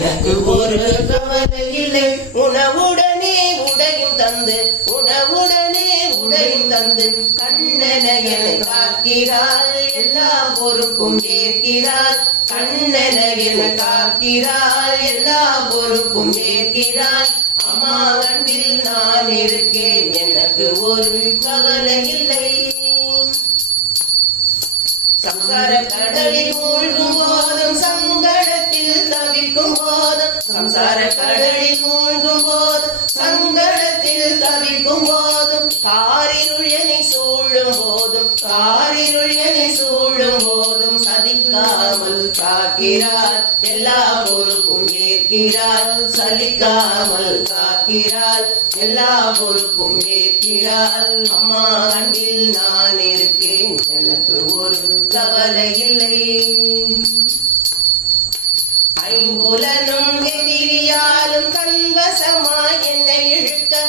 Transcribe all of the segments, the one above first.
எனக்கு ஒரு கவலை இல்லை. உணவுடனே உடையும் தந்து கண்ணென என்னை காக்கிறாள். எல்லா பொறுப்பும் ஏற்கிறாள். கண்ணென என்னை காக்கிறாள். எல்லா பொறுப்பும் ஏற்கிறாள். அம்மா அன்பில் நான் இருக்கேன். எனக்கு ஒரு கவலை இல்லை. சம்சார கடலில் மூழ்கும் போதும் சங்கடத்தில் தவிக்கும் போதும் சங்கடத்தில் தவிக்கும் போதும் காரிருள் என்னை சூழும் போதும் சலிக்காமல் காக்கிறார். எல்லா பொறுப்பும் ஏற்கிறார். சலிக்காமல் காக்கிறார். எல்லா பொறுப்பும் ஏற்கிறார். அம்மா அன்பில் நான் இருக்கேன். எனக்கு ஒரு கவலை இல்லை. ஐம்புலனும் எதிரியாலும் கண்வசமாய் என்னை இழுக்க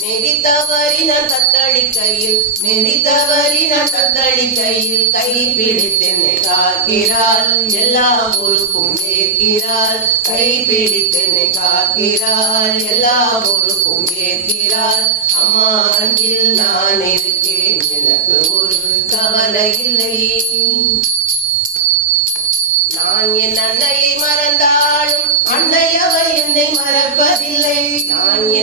நெறி தவறி நான் தத்தளிக்கையில் கைப்பிடித்தென்னை காக்கிறாள். எல்லா பொறுப்பும் ஏற்கிறாள். கைப்பிடித்தென்னை காக்கிறாள். எல்லா பொறுப்பும் ஏற்கிறாள். அம்மா அன்பில் நான் இருக்கேன். எனக்கு ஒரு கவலை இல்லை. நான் என் அன்னையை மறந்தாலும் அன்னை அவள் என்னை மறப்பதில்லை. என்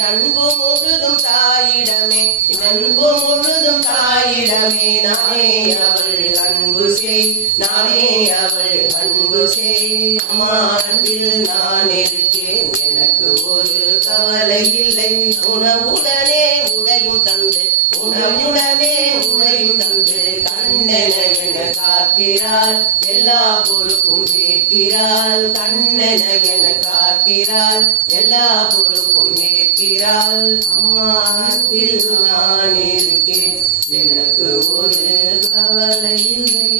அன்பு முழுதும் தாயிடமே. நானே அவள் அன்பு செய். அம்மா அன்பில் நான் இருக்கேன். எனக்கு ஒரு கவலை இல்லை. உணவுடனே உடையும் தந்து கண்ணென என காக்கிறாள். எல்லா பொறுப்பும் ஏற்கிறாள். கண்ணென என காக்கிறாள். எல்லா பொறுப்பும் ஏற்கிறாள். அம்மா அன்பில் நான் இருக்கேன். எனக்கு ஒரு கவலை இல்லை.